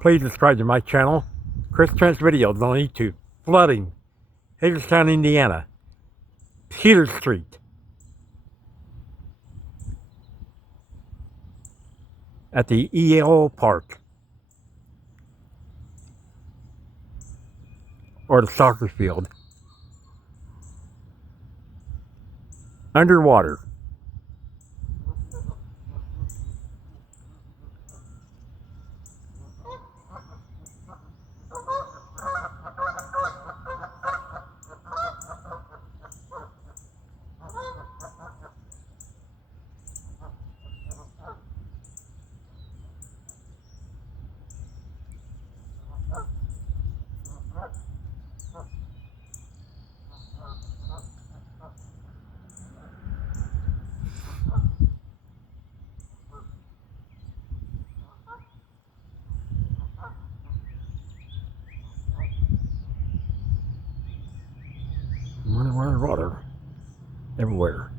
Please subscribe to my channel, Chris Trent's Videos on YouTube. Flooding, Hagerstown, Indiana. Teeter Street. At the EL Park. Or the soccer field. Underwater. Water everywhere.